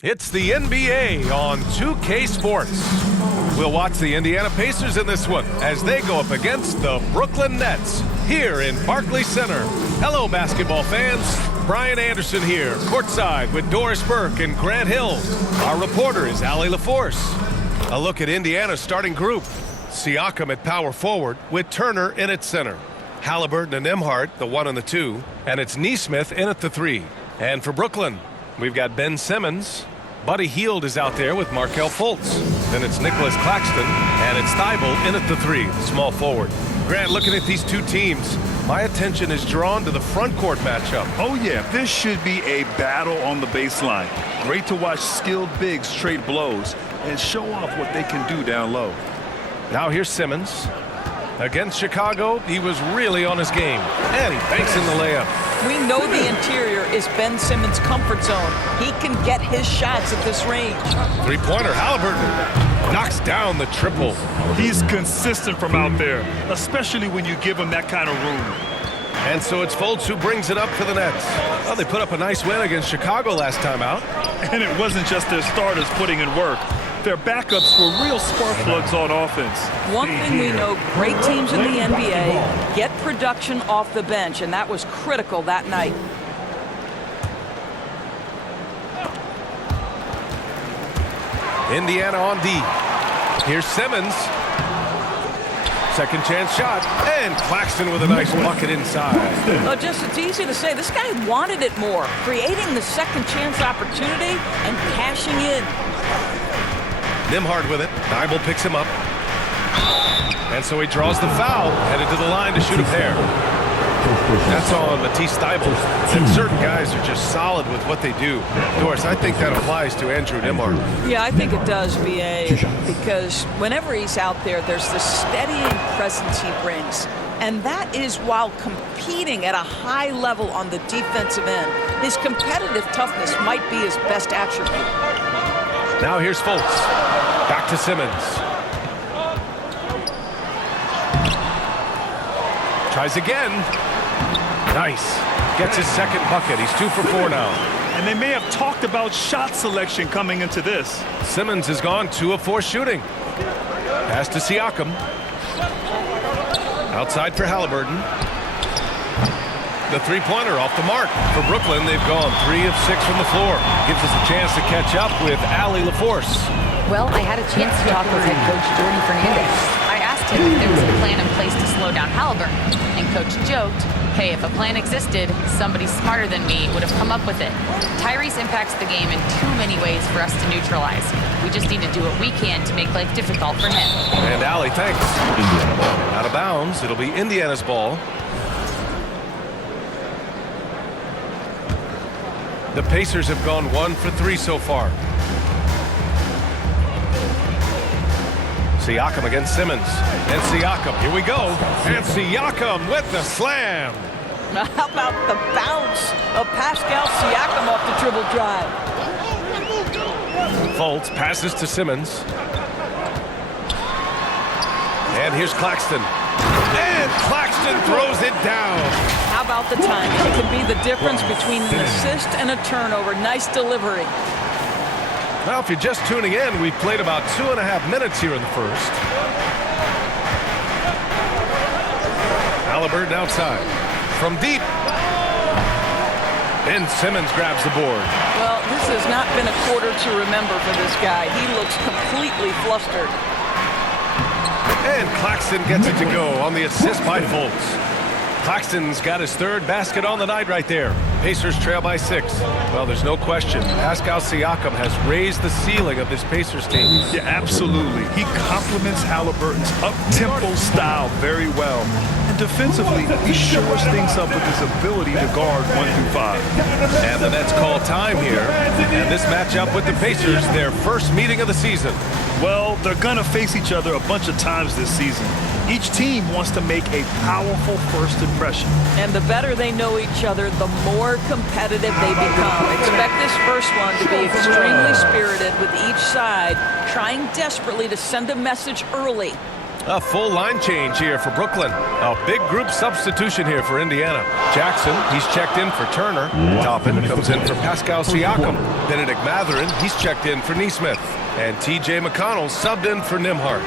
It's the NBA on 2K Sports. We'll watch the Indiana Pacers in this one as they go up against the Brooklyn Nets here in Barclays Center. Hello, basketball fans. Brian Anderson here, courtside with Doris Burke and Grant Hill. Our reporter is Allie LaForce. A look at Indiana's starting group. Siakam at power forward with Turner in at center. Halliburton and Nembhard, the 1 and the 2. And it's Nesmith in at the 3. And for Brooklyn, we've got Ben Simmons. Buddy Hield is out there with Markelle Fultz. Then it's Nicholas Claxton, and it's Thybulle in at the 3, the small forward. Grant, looking at these two teams, my attention is drawn to the front court matchup. Oh, yeah, this should be a battle on the baseline. Great to watch skilled bigs trade blows and show off what they can do down low. Now here's Simmons. Against Chicago, he was really on his game, and he banks in the layup. We know the interior is Ben Simmons' comfort zone. He can get his shots at this range. Three-pointer, Halliburton knocks down the triple. He's consistent from out there, especially when you give him that kind of room. And so it's Fultz who brings it up for the Nets. Well, they put up a nice win against Chicago last time out. And it wasn't just their starters putting in work. Their backups were real spark plugs on offense. One thing we know, great teams in the NBA get production off the bench, and that was critical that night. Indiana on D. Here's Simmons. Second chance shot, and Claxton with a nice bucket inside. Well, just it's easy to say, this guy wanted it more, creating the second chance opportunity and cashing in. Nembhard with it. Thybulle picks him up. And so he draws the foul, headed to the line to shoot a pair. That's on Matisse Thybulle. And certain guys are just solid with what they do. Doris, I think that applies to Andrew Nembhard. Yeah, I think it does, B.A., because whenever he's out there, there's the steadying presence he brings. And that is while competing at a high level on the defensive end. His competitive toughness might be his best attribute. Now here's Fultz. Back to Simmons. Tries again. Nice. Gets his second bucket. He's 2 for 4 now. And they may have talked about shot selection coming into this. Simmons has gone 2 of 4 shooting. Pass to Siakam. Outside for Halliburton. The three-pointer off the mark. For Brooklyn, they've gone 3 of 6 from the floor. Gives us a chance to catch up with Allie LaForce. Well, I had a chance to talk with head coach Jordi Fernandez. I asked him if there was a plan in place to slow down Halliburton, and coach joked, hey, if a plan existed, somebody smarter than me would have come up with it. Tyrese impacts the game in too many ways for us to neutralize. We just need to do what we can to make life difficult for him. And Allie, thanks. Out of bounds. It'll be Indiana's ball. The Pacers have gone 1 for 3 so far. Siakam against Simmons. And Siakam, here we go. And Siakam with the slam. How about the bounce of Pascal Siakam off the dribble drive? Fultz passes to Simmons. And here's Claxton. And Claxton throws it down. How about the timing? It can be the difference between an assist and a turnover. Nice delivery. Well, if you're just tuning in, we've played about 2.5 minutes here in the first. Halliburton outside. From deep. Ben Simmons grabs the board. Well, this has not been a quarter to remember for this guy. He looks completely flustered. And Claxton gets it to go on the assist by Fultz. Claxton's got his 3rd basket on the night right there. Pacers trail by 6. Well, there's no question. Pascal Siakam has raised the ceiling of this Pacers team. Yeah, absolutely. He complements Halliburton's up-tempo style very well. And defensively, he shores things up with his ability to guard 1 through 5. And the Nets call time here. And this matchup with the Pacers, their first meeting of the season. Well, they're going to face each other a bunch of times this season. Each team wants to make a powerful first impression. And the better they know each other, the more competitive they become. Expect this first one to be extremely spirited with each side trying desperately to send a message early. A full line change here for Brooklyn. A big group substitution here for Indiana. Jackson, he's checked in for Turner. Toppin comes in for Pascal Siakam. Benedict Mathurin, he's checked in for Neesmith. And T.J. McConnell subbed in for Nembhard.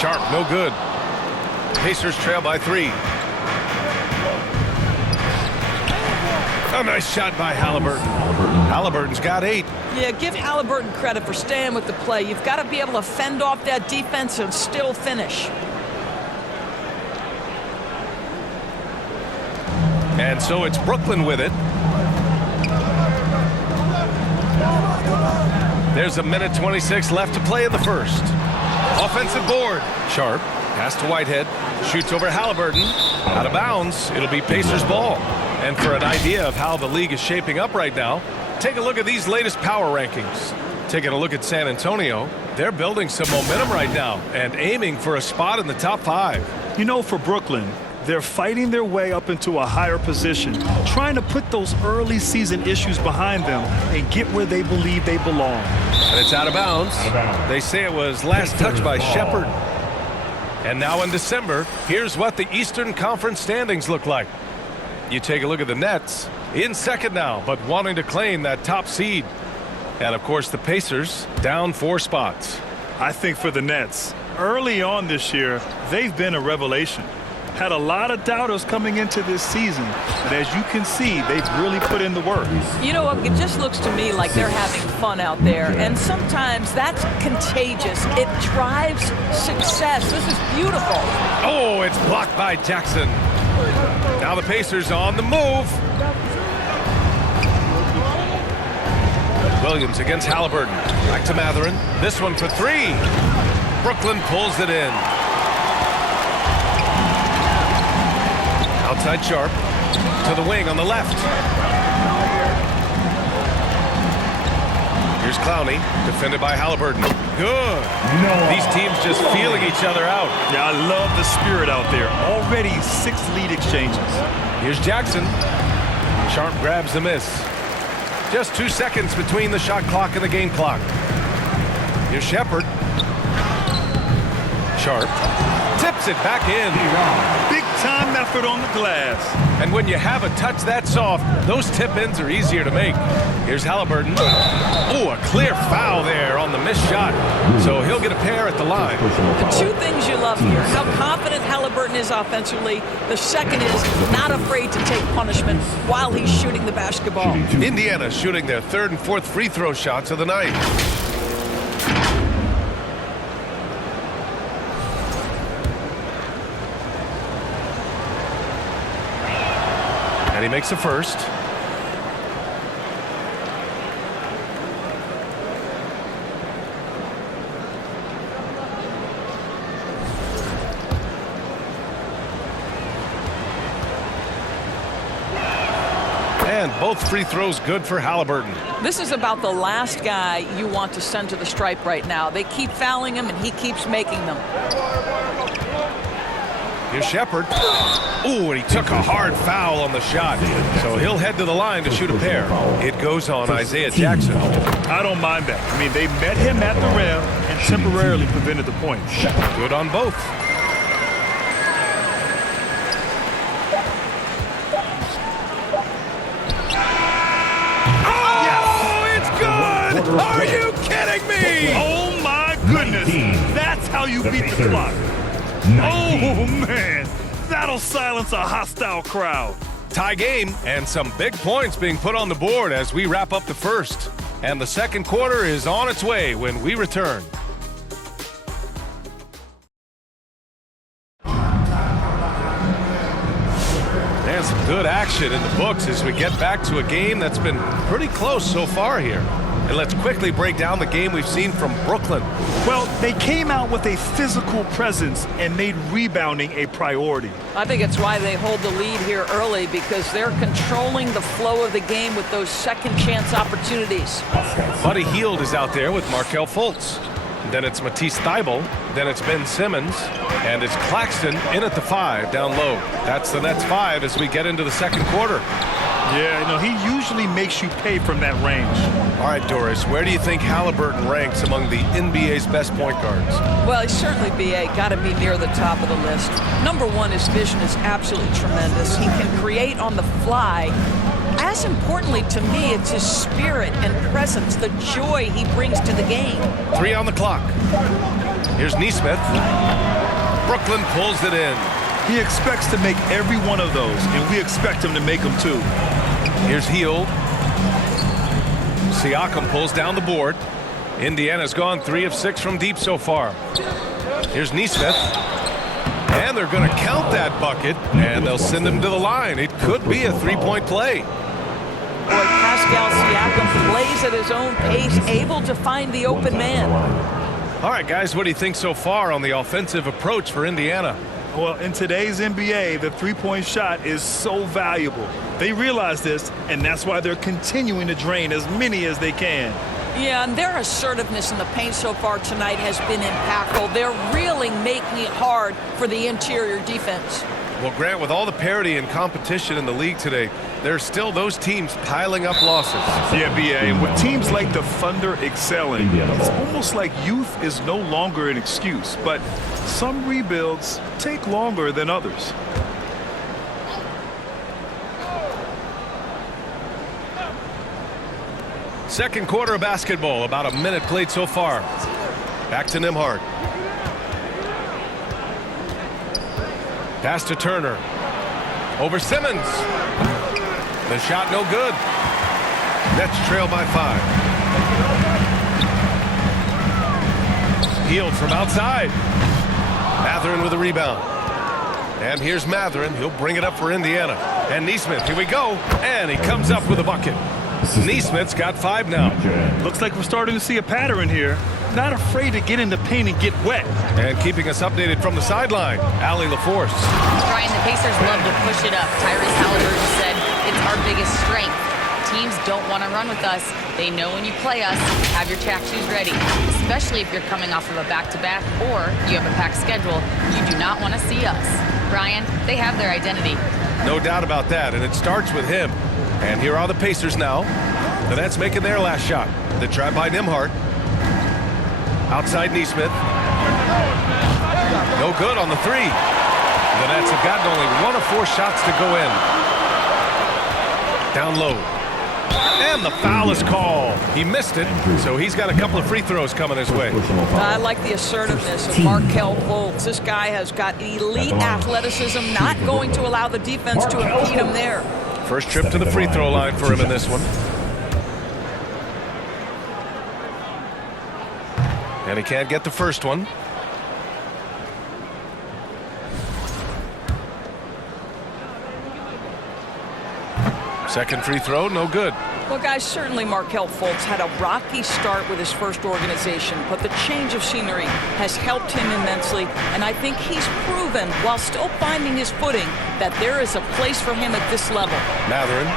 Sharp, no good. Pacers trail by 3. A nice shot by Halliburton. Halliburton's got 8. Yeah, give Halliburton credit for staying with the play. You've got to be able to fend off that defense and still finish. And so it's Brooklyn with it. There's a minute 26 left to play in the first. Offensive board. Sharp. Pass to Whitehead. Shoots over Halliburton. Out of bounds. It'll be Pacers ball. And for an idea of how the league is shaping up right now, take a look at these latest power rankings. Taking a look at San Antonio, they're building some momentum right now and aiming for a spot in the top 5. You know, for Brooklyn, they're fighting their way up into a higher position, trying to put those early season issues behind them and get where they believe they belong. And it's out of bounds. They say it was last touched by Shepherd. And now in December, here's what the Eastern Conference standings look like. You take a look at the Nets, in second now, but wanting to claim that top seed. And of course the Pacers down 4 spots. I think for the Nets, early on this year, they've been a revelation. Had a lot of doubters coming into this season, but as you can see, they've really put in the work. You know, it just looks to me like they're having fun out there, and sometimes that's contagious. It drives success. This is beautiful. Oh, it's blocked by Jackson. Now the Pacers on the move. Williams against Halliburton. Back to Mathurin. This one for 3. Brooklyn pulls it in. Outside Sharp. To the wing on the left. Here's Clowney. Defended by Halliburton. Good. These teams just feeling each other out. Yeah, I love the spirit out there. Already 6 lead exchanges. Here's Jackson. Sharp grabs the miss. Just 2 seconds between the shot clock and the game clock. Here's Shepherd. Sharp tips it back in. Big time effort on the glass. And when you have a touch that soft, those tip-ins are easier to make. Here's Halliburton. Oh, a clear foul there on the missed shot. So he'll get a pair at the line. The 2 things you love here, how confident Halliburton is offensively. The second is not afraid to take punishment while he's shooting the basketball. Indiana shooting their 3rd and 4th free throw shots of the night. And he makes the first. And both free throws good for Halliburton. This is about the last guy you want to send to the stripe right now. They keep fouling him, and he keeps making them. Here's Shepherd. Ooh, and he took a hard foul on the shot. So he'll head to the line to shoot a pair. It goes on Isaiah Jackson. I don't mind that. I mean, they met him at the rim and temporarily prevented the points. Good on both. Oh, it's good! Are you kidding me? Oh, my goodness. That's how you beat the clock. Oh, man. That'll silence a hostile crowd. Tie game and some big points being put on the board as we wrap up the first. And the second quarter is on its way when we return. And some good action in the books as we get back to a game that's been pretty close so far here. And let's quickly break down the game we've seen from Brooklyn. Well, they came out with a physical presence and made rebounding a priority. I think it's why they hold the lead here early, because they're controlling the flow of the game with those second chance opportunities. Buddy Hield is out there with Markelle Fultz. Then it's Matisse Thybulle. Then it's Ben Simmons. And it's Claxton in at the 5 down low. That's the Nets 5 as we get into the second quarter. Yeah, no, he usually makes you pay from that range. All right, Doris, where do you think Halliburton ranks among the NBA's best point guards? Well, he's certainly, B.A., got to be near the top of the list. Number one, his vision is absolutely tremendous. He can create on the fly. As importantly to me, it's his spirit and presence, the joy he brings to the game. 3 on the clock. Here's Nesmith. Brooklyn pulls it in. He expects to make every one of those, and we expect him to make them too. Here's Hield. Siakam pulls down the board. Indiana's gone 3 of 6 from deep so far. Here's Nesmith. And they're going to count that bucket, and they'll send him to the line. It could be a three-point play. Boy, Pascal Siakam plays at his own pace, able to find the open man. All right, guys, what do you think so far on the offensive approach for Indiana? Well, in today's NBA, the three-point shot is so valuable. They realize this, and that's why they're continuing to drain as many as they can. Yeah, and their assertiveness in the paint so far tonight has been impactful. They're really making it hard for the interior defense. Well, Grant, with all the parity and competition in the league today, there's still those teams piling up losses. Yeah, B.A., and with teams like the Thunder excelling, it's almost like youth is no longer an excuse, but some rebuilds take longer than others. Second quarter of basketball, about a minute played so far. Back to Nembhard. Pass to Turner. Over Simmons. The shot no good. Nets trail by 5. Hield from outside. Mathurin with a rebound. And here's Mathurin. He'll bring it up for Indiana. And Nesmith, here we go. And he comes up with a bucket. Nesmith's got 5 now. Looks like we're starting to see a pattern here. Not afraid to get in the paint and get wet. And keeping us updated from the sideline, Allie LaForce. Brian, the Pacers love to push it up. Tyrese Halliburton said it's our biggest strength. Teams don't want to run with us. They know when you play us, have your track shoes ready. Especially if you're coming off of a back-to-back or you have a packed schedule, you do not want to see us. Brian, they have their identity. No doubt about that, and it starts with him. And here are the Pacers now. The Nets making their last shot. The try by Nembhard. Outside Nesmith. No good on the 3. The Nets have gotten only 1 of 4 shots to go in. Down low. And the foul is called. He missed it, so he's got a couple of free throws coming his way. I like the assertiveness of Markelle Fultz. This guy has got elite athleticism, not going to allow the defense to impede him there. First trip to the free throw line for him in this one. And he can't get the first one. Second free throw, no good. Well, guys, certainly Markelle Fultz had a rocky start with his first organization, but the change of scenery has helped him immensely, and I think he's proven, while still finding his footing, that there is a place for him at this level. Mathurin.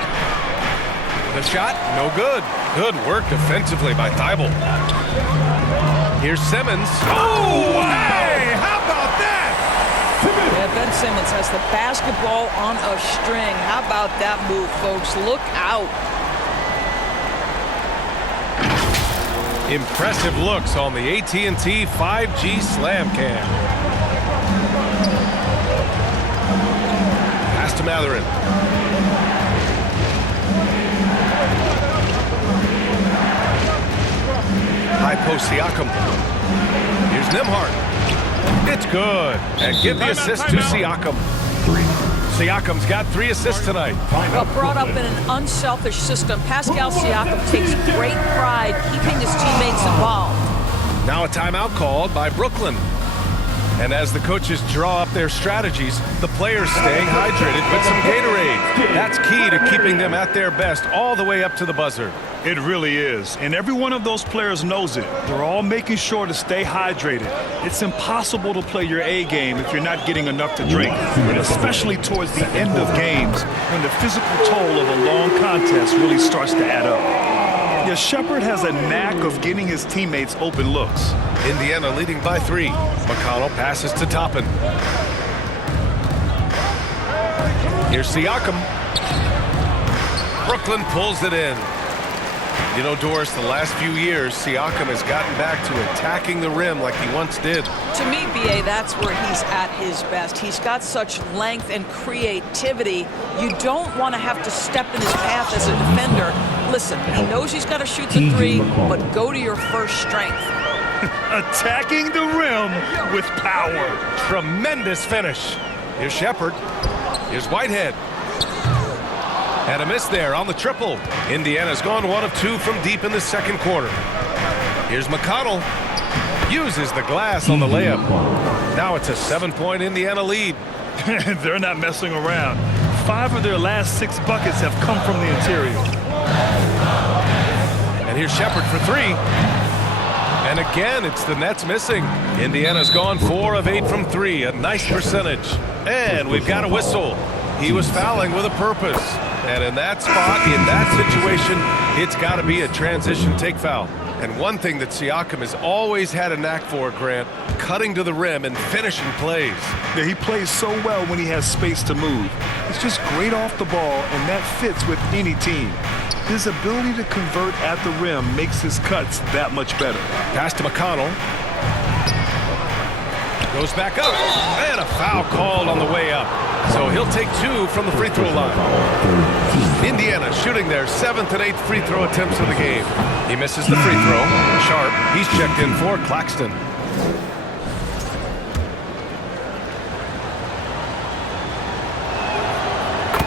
The shot, no good. Good work defensively by Thibault. Here's Simmons. Oh, hey! How about that? Yeah, Ben Simmons has the basketball on a string. How about that move, folks? Look out. Impressive looks on the AT&T 5G Slam Cam. Pass to Mathurin. High post Siakam. Here's Nembhard. It's good. And give the assist to Siakam. Siakam's got 3 assists tonight. Well, brought up in an unselfish system, Pascal Siakam takes great pride keeping his teammates involved. Now a timeout called by Brooklyn. And as the coaches draw up their strategies, the players staying hydrated with some Gatorade. That's key to keeping them at their best all the way up to the buzzer. It really is. And every one of those players knows it. They're all making sure to stay hydrated. It's impossible to play your A game if you're not getting enough to drink, and especially towards the end of games when the physical toll of a long contest really starts to add up. Yeah, Shepherd has a knack of getting his teammates open looks. Indiana leading by 3. McConnell passes to Toppin. Here's Siakam. Brooklyn pulls it in. You know, Doris, the last few years, Siakam has gotten back to attacking the rim like he once did. To me, B.A., that's where he's at his best. He's got such length and creativity. You don't want to have to step in his path as a defender. Listen, he knows he's got to shoot the three, but go to your first strength. Attacking the rim with power. Tremendous finish. Here's Shepard. Here's Whitehead. And a miss there on the triple. Indiana's gone 1 of 2 from deep in the second quarter. Here's McConnell. Uses the glass on the layup. Now it's a 7-point Indiana lead. They're not messing around. 5 of their last 6 buckets have come from the interior. And here's Shepard for 3. And again, it's the Nets missing. Indiana's gone 4 of 8 from 3. A nice percentage. And we've got a whistle. He was fouling with a purpose. And in that spot, in that situation, it's got to be a transition take foul. And one thing that Siakam has always had a knack for, Grant, cutting to the rim and finishing plays. Yeah, he plays so well when he has space to move. He's just great off the ball, and that fits with any team. His ability to convert at the rim makes his cuts that much better. Pass to McConnell. Goes back up. And a foul called on the way up. So he'll take 2 from the free throw line. Indiana shooting their 7th and 8th free throw attempts of the game. He misses the free throw. Sharp, he's checked in for Claxton.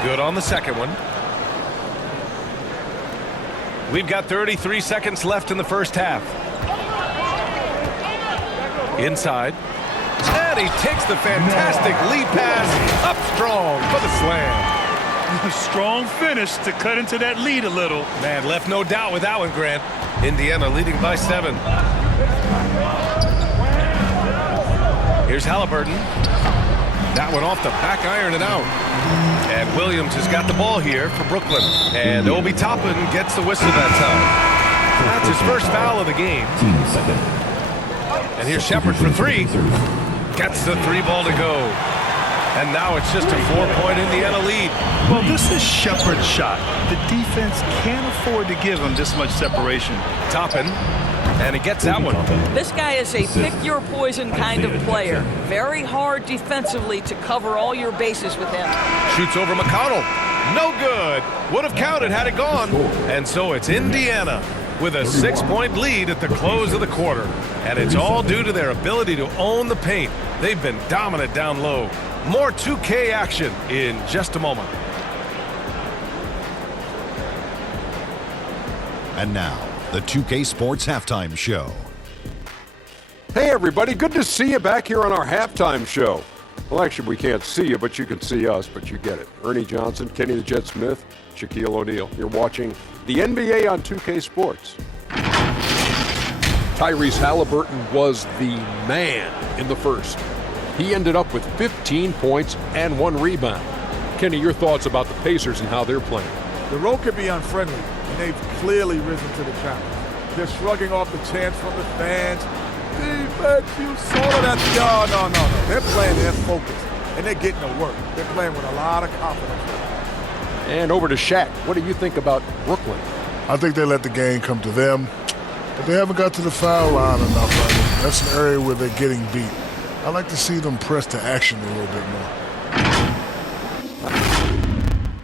Good on the second one. We've got 33 seconds left in the first half. Inside. And he takes the fantastic lead pass up strong for the slam. Strong finish to cut into that lead a little. Man, left no doubt with that one, Grant. Indiana leading by 7. Here's Halliburton. That one off the back iron and out. And Williams has got the ball here for Brooklyn. And Obi Toppin gets the whistle that time. That's his first foul of the game. And here's Shepard for 3. Gets the 3 ball to go. And now it's just a 4-point Indiana lead. Well, this is Shepard's shot. The defense can't afford to give him this much separation. Toppin, and he gets that one. This guy is a pick-your-poison kind of player. Very hard defensively to cover all your bases with him. Shoots over McConnell. No good. Would have counted had it gone. And so it's Indiana with a 6-point lead at the close of the quarter. And it's all due to their ability to own the paint. They've been dominant down low. More 2K action in just a moment. And now, the 2K Sports Halftime Show. Hey everybody, good to see you back here on our halftime show. Well, actually, we can't see you, but you can see us, but you get it. Ernie Johnson, Kenny the Jet Smith, Shaquille O'Neal. You're watching the NBA on 2K Sports. Tyrese Halliburton was the man in the first. He ended up with 15 points and 1 rebound. Kenny, your thoughts about the Pacers and how they're playing? The road can be unfriendly, and they've clearly risen to the challenge. They're shrugging off the chants from the fans. Defense, you saw that. No. They're playing their focus, and they're getting to work. They're playing with a lot of confidence. And over to Shaq. What do you think about Brooklyn? I think they let the game come to them, but they haven't got to the foul line enough. That's an area where they're getting beat. I like to see them press to action a little bit more.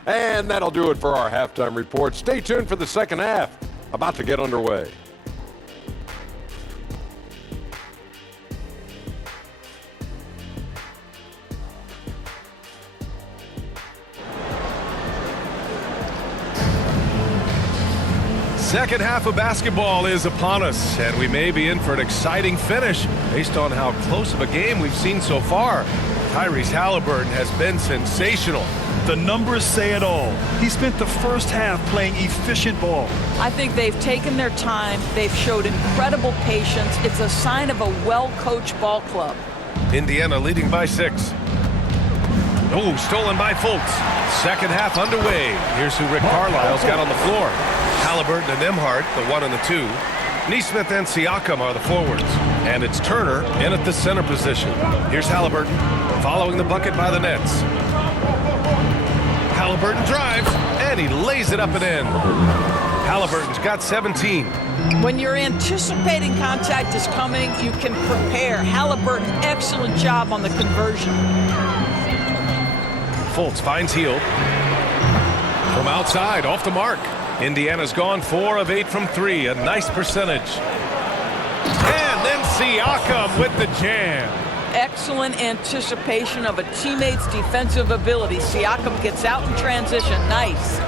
And that'll do it for our halftime report. Stay tuned for the second half. About to get underway. Second half of basketball is upon us, and we may be in for an exciting finish based on how close of a game we've seen so far. Tyrese Halliburton has been sensational. The numbers say it all. He spent the first half playing efficient ball. I think they've taken their time. They've showed incredible patience. It's a sign of a well-coached ball club. Indiana leading by 6. Oh, stolen by Fultz. Second half underway. Here's who Rick Carlisle's got on the floor. Halliburton and Nembhard, the 1 and the 2. Nesmith and Siakam are the forwards. And it's Turner in at the center position. Here's Halliburton following the bucket by the Nets. Halliburton drives And he lays it up and in. Halliburton's got 17. When you're anticipating contact is coming, you can prepare. Halliburton, excellent job on the conversion. Fultz finds Hield. From outside, off the mark. Indiana's gone 4 of 8 from 3, a nice percentage. And then Siakam with the jam. Excellent anticipation of a teammate's defensive ability. Siakam gets out in transition. Nice.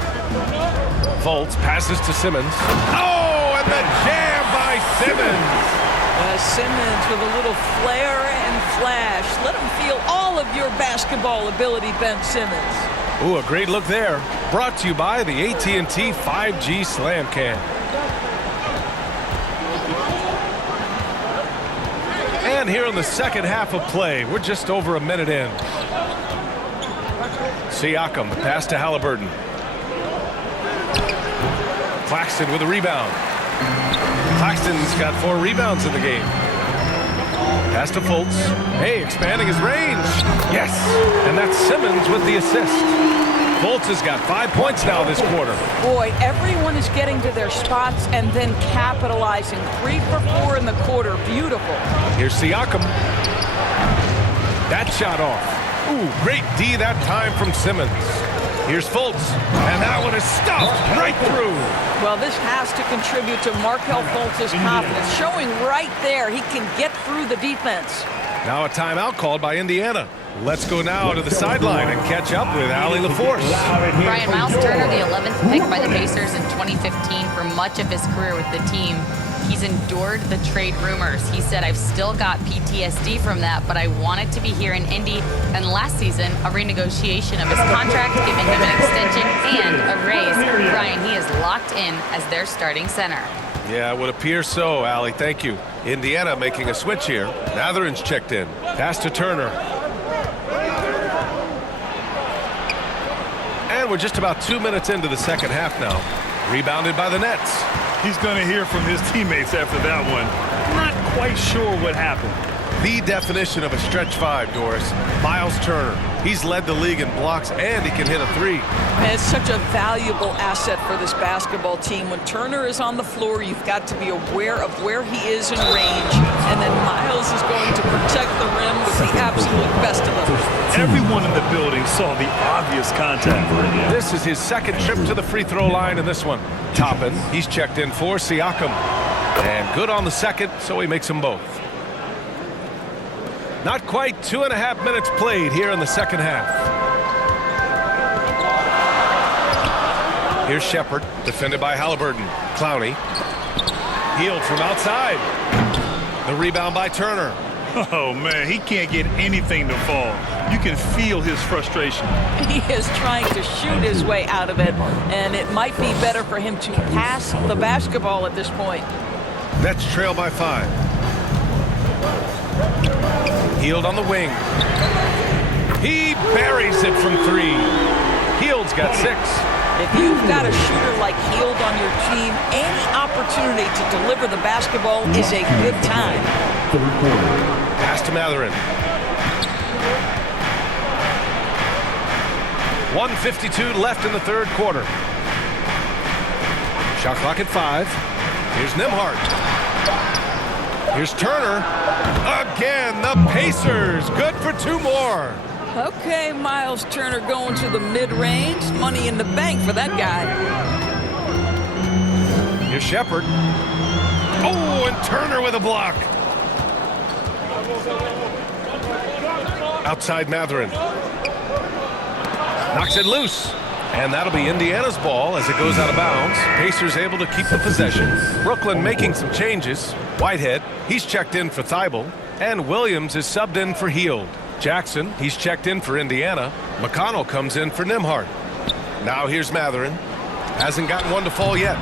Fultz passes to Simmons. Oh, and the jam by Simmons. Simmons with a little flair and flash. Let him feel all of your basketball ability, Ben Simmons. Ooh, a great look there. Brought to you by the AT&T 5G Slam Cam. And here in the second half of play, we're just over a minute in. Siakam, the pass to Halliburton. Claxton with a rebound. Claxton's got 4 rebounds in the game. Pass to Fultz. Hey, expanding his range. Yes, and that's Simmons with the assist. Fultz has got 5 points now this quarter. Boy, everyone is getting to their spots and then capitalizing. 3 for 4 in the quarter. Beautiful. Here's Siakam. That shot off. Ooh, great D that time from Simmons. Here's Fultz, and that one is stuffed right through. Well, this has to contribute to Markelle Fultz's confidence. Showing right there he can get through the defense. Now a timeout called by Indiana. Let's go now to the sideline and catch up with Allie LaForce. Brian Miles Turner, the 11th pick by the Pacers in 2015 for much of his career with the team. He's endured the trade rumors. He said, I've still got PTSD from that, but I wanted to be here in Indy. And last season, a renegotiation of his contract, giving him an extension and a raise. Brian, he is locked in as their starting center. Yeah, it would appear so, Allie. Thank you. Indiana making a switch here. Mathurin's checked in. Pass to Turner. And we're just about 2 minutes into the second half now. Rebounded by the Nets. He's going to hear from his teammates after that one. Not quite sure what happened. The definition of a stretch 5, Doris. Miles Turner. He's led the league in blocks, and he can hit a 3. And it's such a valuable asset for this basketball team. When Turner is on the floor, you've got to be aware of where he is in range. And then Miles is going to protect the rim with the absolute best of them. Everyone in the building saw the obvious contact. This is his second trip to the free throw line in this one. Toppin, he's checked in for Siakam. And good on the second, so he makes them both. Not quite 2.5 minutes played here in the second half. Here's Shepherd, defended by Halliburton. Clowney. Hield from outside. The rebound by Turner. Oh, man, he can't get anything to fall. You can feel his frustration. He is trying to shoot his way out of it, and it might be better for him to pass the basketball at this point. Nets trail by 5. Hield on the wing. He buries it from 3. Hield's got 6. If you've got a shooter like Hield on your team, any opportunity to deliver the basketball is a good time. Pass to Mathurin. 1:52 left in the third quarter. Shot clock at 5. Here's Nembhard. Here's Turner. Again, the Pacers. Good for 2 more. Okay, Miles Turner going to the mid-range. Money in the bank for that guy. Here's Shepherd. Oh, and Turner with a block. Outside Mathurin. Knocks it loose. And that'll be Indiana's ball as it goes out of bounds. Pacers able to keep the possession. Brooklyn making some changes. Whitehead, he's checked in for Thibault. And Williams is subbed in for Hield. Jackson, he's checked in for Indiana. McConnell comes in for Nembhard. Now here's Mathurin. Hasn't gotten one to fall yet.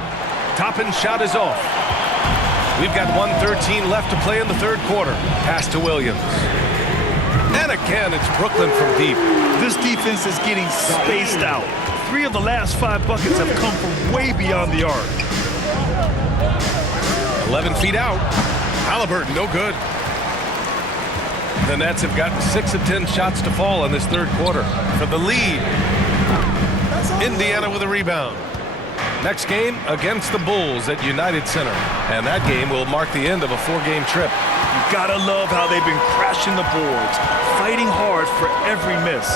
Toppin's shot is off. We've got 1:13 left to play in the third quarter. Pass to Williams. And again, it's Brooklyn from deep. This defense is getting spaced out. 3 of the last 5 buckets have come from way beyond the arc. 11 feet out. Halliburton, no good. The Nets have gotten 6 of 10 shots to fall in this third quarter for the lead. Indiana with a rebound. Next game against the Bulls at United Center. And that game will mark the end of a 4-game trip. You gotta love how they've been crashing the boards, fighting hard for every miss.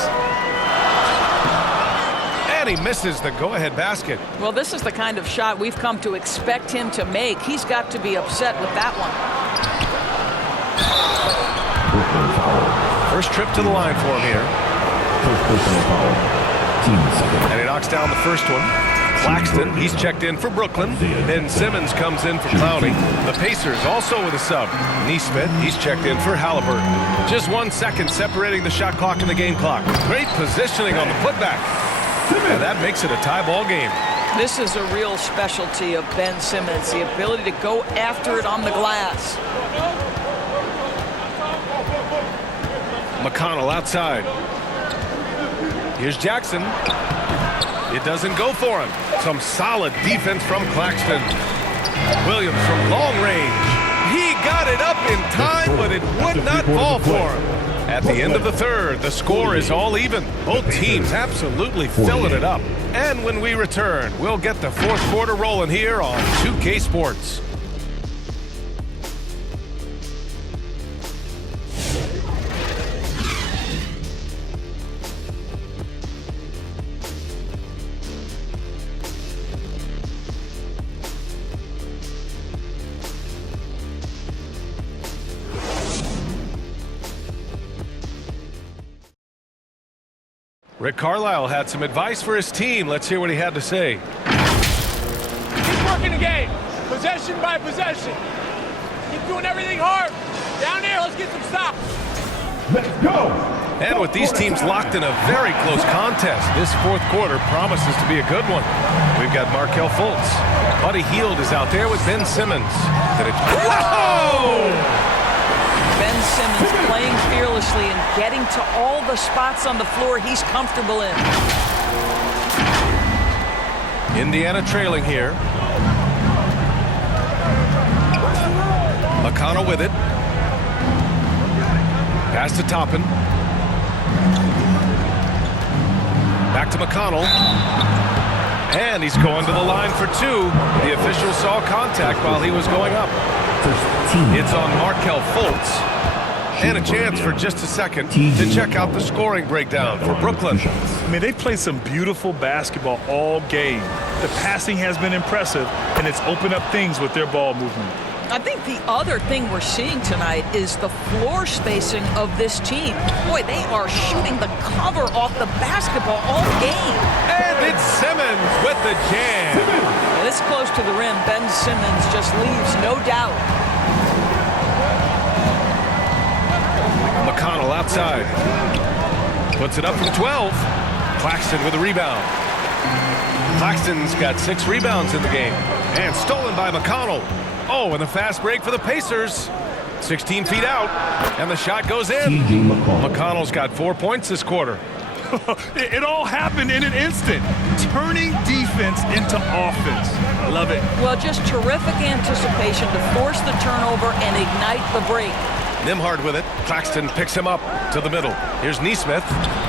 And he misses the go-ahead basket. Well, this is the kind of shot we've come to expect him to make. He's got to be upset with that one. First trip to the line for him here. And he knocks down the first one. Claxton, he's checked in for Brooklyn. Ben Simmons comes in for Clowney. The Pacers also with a sub. Nesmith, he's checked in for Halliburton. Just 1 second separating the shot clock and the game clock. Great positioning on the putback. And that makes it a tie ball game. This is a real specialty of Ben Simmons, the ability to go after it on the glass. McConnell outside. Here's Jackson. It doesn't go for him. Some solid defense from Claxton. Williams from long range. He got it up in time, but it would not fall for him. At the end of the third, the score is all even. Both teams absolutely filling it up. And when we return, we'll get the fourth quarter rolling here on 2K Sports. Rick Carlisle had some advice for his team. Let's hear what he had to say. Keep working the game, possession by possession. Keep doing everything hard. Down there, let's get some stops. Let's go! And with these teams locked in a very close contest, this fourth quarter promises to be a good one. We've got Markelle Fultz. Buddy Hield is out there with Ben Simmons. Whoa! Ben Simmons playing fearlessly and getting to all the spots on the floor he's comfortable in. Indiana trailing here. McConnell with it. Pass to Toppin. Back to McConnell. And he's going to the line for two. The official saw contact while he was going up. It's on Markelle Fultz. And a chance for just a second to check out the scoring breakdown for Brooklyn. I mean, they've played some beautiful basketball all game. The passing has been impressive, and it's opened up things with their ball movement. I think the other thing we're seeing tonight is the floor spacing of this team. Boy, they are shooting the cover off the basketball all game. And it's Simmons with the jam. This close to the rim, Ben Simmons just leaves no doubt. McConnell outside. Puts it up from 12. Claxton with a rebound. Claxton's got 6 rebounds in the game. And stolen by McConnell. Oh, and a fast break for the Pacers. 16 feet out. And the shot goes in. McConnell's got 4 points this quarter. It all happened in an instant. Turning defense into offense. I love it. Well, just terrific anticipation to force the turnover and ignite the break. Nembhard with it. Claxton picks him up to the middle. Here's Nesmith.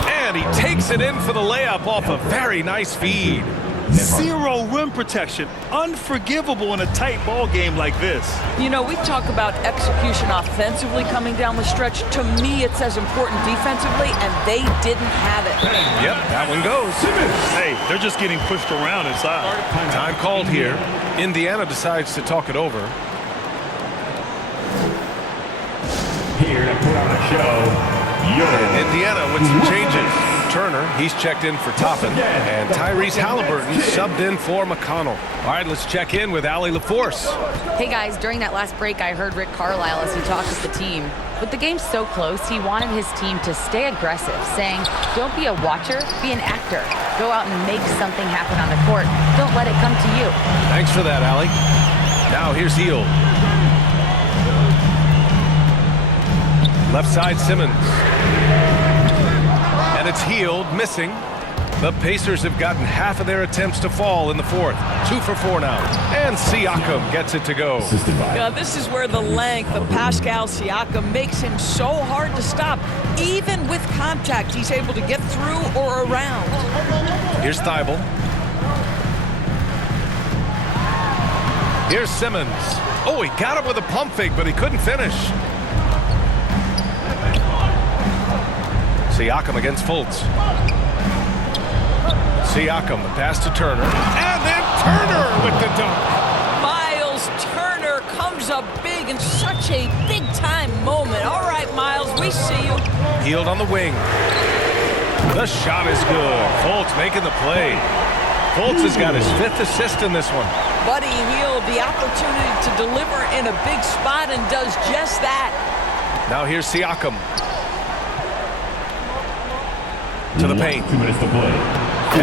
And he takes it in for the layup off a very nice feed. Zero rim protection. Unforgivable in a tight ball game like this. You know, we talk about execution offensively coming down the stretch. To me, it's as important defensively, and they didn't have it. Yep, that one goes. Hey, they're just getting pushed around inside. Time called here. Indiana decides to talk it over. Here to put on a show, and Indiana with some changes. Turner, he's checked in for Toppin, and Tyrese Halliburton subbed in for McConnell. All right, let's check in with Allie LaForce. Hey guys, during that last break, I heard Rick Carlisle as he talked with the team. With the game so close, he wanted his team to stay aggressive, saying, don't be a watcher, be an actor. Go out and make something happen on the court. Don't let it come to you. Thanks for that, Allie. Now here's Hield. Left side, Simmons. And it's Hield missing. The Pacers have gotten half of their attempts to fall in the fourth. 2 for 4 now. And Siakam gets it to go. This is where the length of Pascal Siakam makes him so hard to stop. Even with contact, he's able to get through or around. Here's Thibault. Here's Simmons. Oh, he got him with a pump fake, but he couldn't finish. Siakam against Fultz. Siakam, the pass to Turner. And then Turner with the dunk. Miles Turner comes up big in such a big-time moment. All right, Miles, we see you. Hield on the wing. The shot is good. Fultz making the play. Fultz has got his 5th assist in this one. Buddy Hield, the opportunity to deliver in a big spot and does just that. Now here's Siakam. To the paint. 2 minutes to play.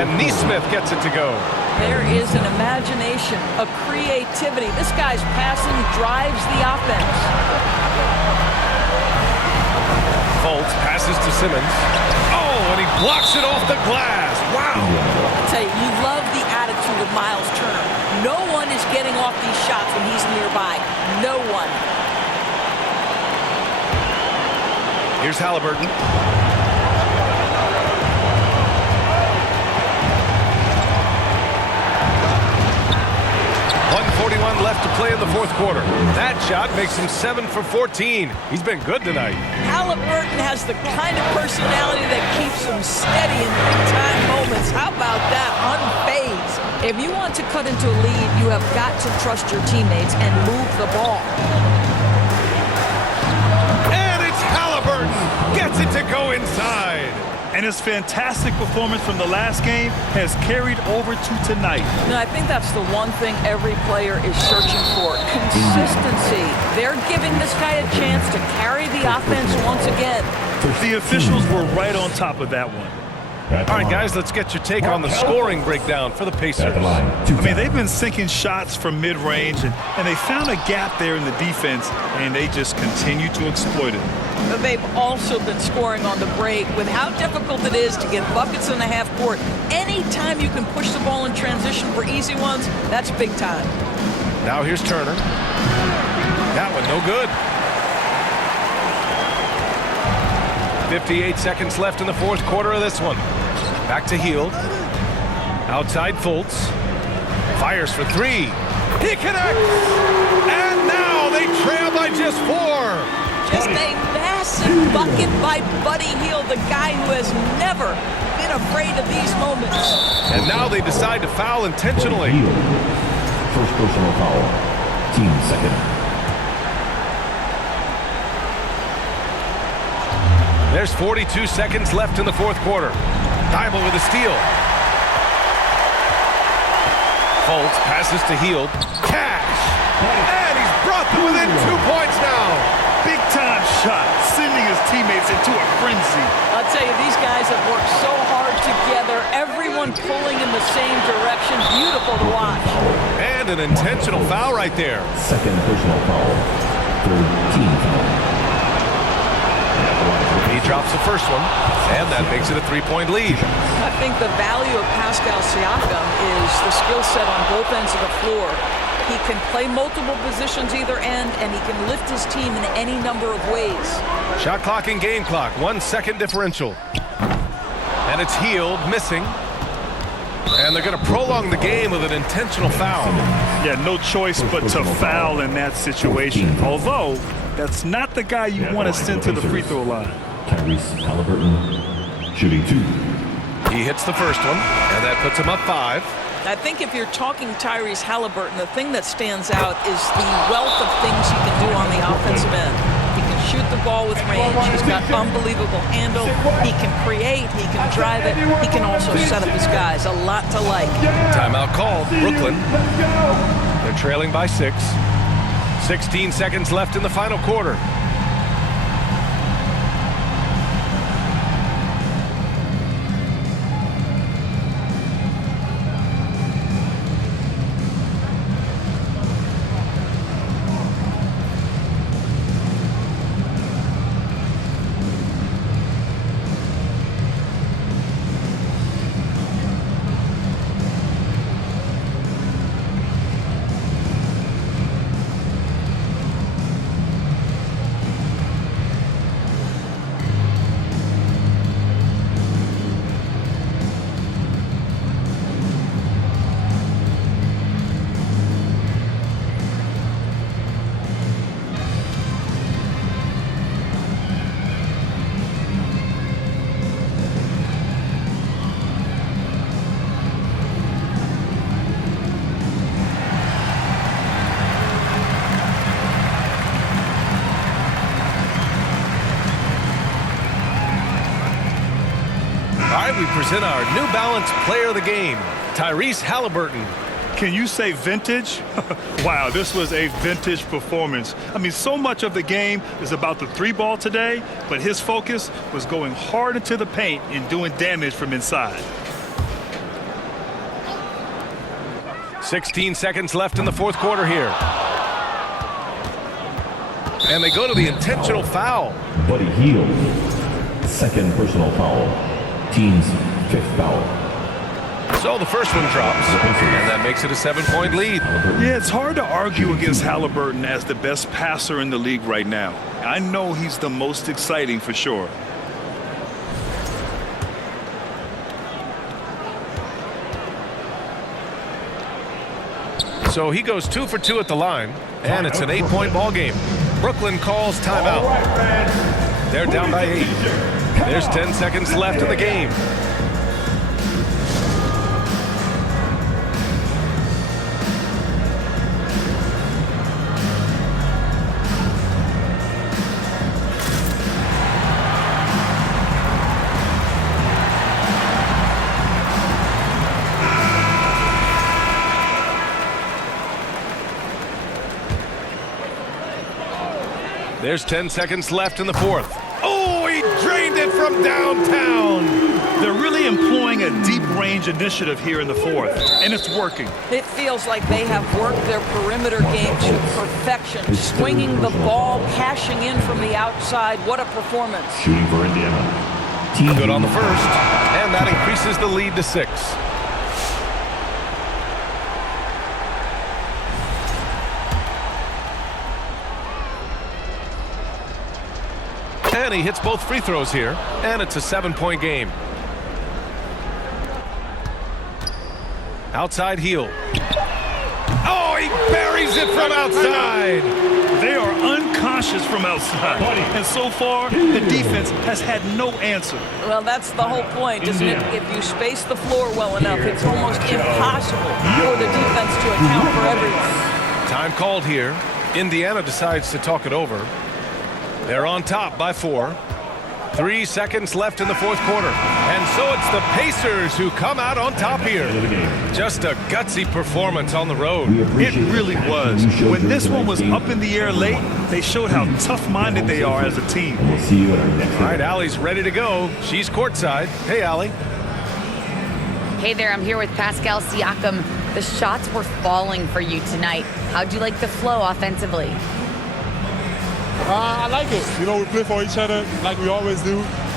And Nesmith gets it to go. There is an imagination, a creativity. This guy's passing drives the offense. Fultz passes to Simmons. Oh, and he blocks it off the glass. Wow. I tell you, you love the attitude of Miles Turner. No one is getting off these shots when he's nearby. No one. Here's Halliburton. 1:41 left to play in the fourth quarter. That shot makes him 7 for 14. He's been good tonight. Halliburton has the kind of personality that keeps him steady in big-time moments. How about that? Unfazed. If you want to cut into a lead, you have got to trust your teammates and move the ball. And it's Halliburton. Gets it to go inside. And his fantastic performance from the last game has carried over to tonight. And I think that's the one thing every player is searching for. Consistency. They're giving this guy a chance to carry the offense once again. The officials were right on top of that one. All right, guys, let's get your take on the scoring breakdown for the Pacers. I mean, they've been sinking shots from mid-range, and they found a gap there in the defense, and they just continue to exploit it. But they've also been scoring on the break. With how difficult it is to get buckets in the half court, anytime you can push the ball in transition for easy ones, that's big time. Now here's Turner. That one no good. 58 seconds left in the fourth quarter of this one. Back to Hield. Outside Fultz. Fires for 3. He connects! And now they trail by just 4. Just a massive bucket by Buddy Hield, the guy who has never been afraid of these moments. And now they decide to foul intentionally. First personal foul. Team second. There's 42 seconds left in the fourth quarter. Thibault with a steal. Fultz passes to Hield. Cash! And he's brought them within 2 points now. Big-time shot, sending his teammates into a frenzy. I'll tell you, these guys have worked so hard together. Everyone pulling in the same direction. Beautiful to watch. And an intentional foul right there. Second personal foul. Third team foul. He drops the first one, and that makes it a 3-point lead. I think the value of Pascal Siakam is the skill set on both ends of the floor. He can play multiple positions either end, and he can lift his team in any number of ways. Shot clock and game clock, 1 second differential. And it's Hield missing. And they're going to prolong the game with an intentional foul. Yeah, no choice but to foul in that situation. Although, that's not the guy you want to send to the free throw line. Tyrese Halliburton shooting 2. He hits the first one, and that puts him up 5. I think if you're talking Tyrese Halliburton, the thing that stands out is the wealth of things he can do on the offensive end. He can shoot the ball with range. He's got unbelievable handle. He can create. He can drive it. He can also set up his guys. A lot to like. Timeout called. Brooklyn. They're trailing by 6. 16 seconds left in the final quarter. right, we present our New Balance Player of the Game, Tyrese Halliburton. Can you say vintage? Wow, this was a vintage performance. I mean, so much of the game is about the three ball today, but his focus was going hard into the paint and doing damage from inside. 16 seconds left in the fourth quarter here. And they go to the intentional foul. Buddy Hield, second personal foul. Team's 5th foul. So the first one drops, and that makes it a 7-point lead. Yeah, it's hard to argue against Halliburton as the best passer in the league right now. I know he's the most exciting for sure. So he goes 2 for 2 at the line, and it's an 8-point ball game. Brooklyn calls timeout. They're down by 8. There's 10 seconds left in the game. There's 10 seconds left in the fourth. Oh, he drained it from downtown. They're really employing a deep range initiative here in the fourth, and it's working. It feels like they have worked their perimeter game to perfection, swinging the ball, cashing in from the outside. What a performance. Shooting for Indiana. Team Good on the first, and that increases the lead to 6. And he hits both free throws here, and it's a 7-point game. Outside heel. Oh, he buries it from outside. They are unconscious from outside, and so far the defense has had no answer. Well, that's the whole point, isn't it? If you space the floor well enough, it's almost impossible for the defense to account for everyone. Time called here. Indiana decides to talk it over. They're on top by 4. 3 seconds left in the fourth quarter. And so it's the Pacers who come out on top here. Just a gutsy performance on the road. It really was. When this one was up in the air late, they showed how tough-minded they are as a team. We'll see you at our next. All right, Allie's ready to go. She's courtside. Hey, Allie. Hey there, I'm here with Pascal Siakam. The shots were falling for you tonight. How'd you like the flow offensively? I like it. You know, we play for each other like we always do.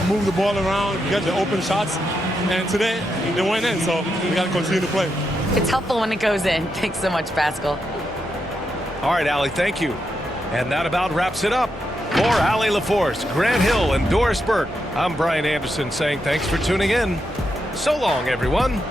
Move the ball around, get the open shots. And today, they went in, so we got to continue to play. It's helpful when it goes in. Thanks so much, Pascal. All right, Allie, thank you. And that about wraps it up. For Allie LaForce, Grant Hill, and Doris Burke, I'm Brian Anderson saying thanks for tuning in. So long, everyone.